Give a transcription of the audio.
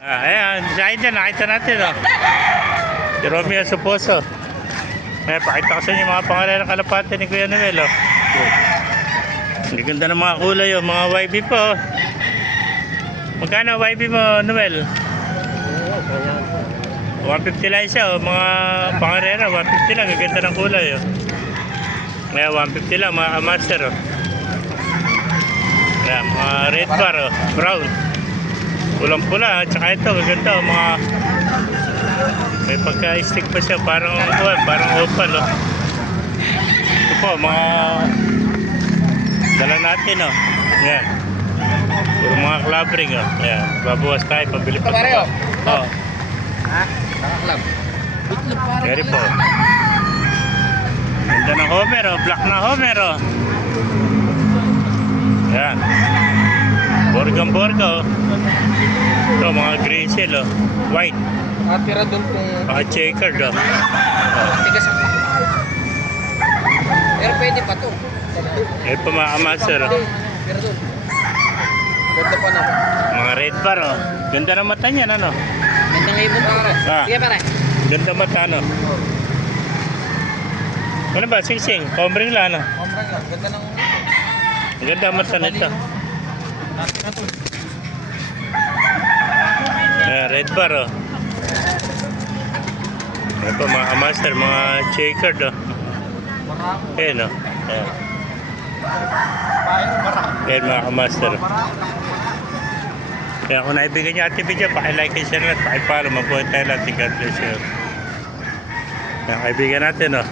Ayan, sa dyan, nakita natin, oh. Si Romeo Suposo. Ayan, pakita ko sa inyo mga pangalan ng kalapate ni Kuya Noel, oh. Ang ganda ng mga kulay, oh. Mga YB po, oh. Magkano YB mo, Noel? 150 lang siya, oh. Mga pangarera, 150 lang. Ang ganda ng kulay, oh. Ayan, 150 lang, mga master, oh. Ayan, mga red bar, oh. Brown. Pulang-pula, tsaka ito, gaganda, mga may pagka-stick pa siya, parang opal, oh. Ito po, mga dala natin, oh. Yan. Puro mga club ring, oh. Yan. Babawas tayo, pabili pa ito. Oh. Ha? Naka-club. Very po. Ganda ng Homer, oh. Black na Homer, oh. Yan. Borgang-borga, oh. Ito, mga grizzle, oh. White. Nakatira doon kung... Mga checkered, oh. Tigas ang pero pwede pa to. Eh, pumakamasir, oh. Pero doon. Ganda pa na. Mga red bar, oh. Ganda ng mata niyan, ano? Ganda ngayon mo pare. Ah. Sige pare. Ganda mata, ano? Ano ba? Sing-sing. Combring lang, ano? Ombrang lang. Ganda ng... Ang ganda ang mata nito. Natin na to. Red bar, oh. Ano pa, mga master, mga checkered, oh. Ayan, oh. Ayan. Ayan, mga master. Kaya kung naibigyan niyo ate video, pakilike and share at pakipalo. Mag-point tayo lang. God bless you. Kaya kaibigan natin, oh.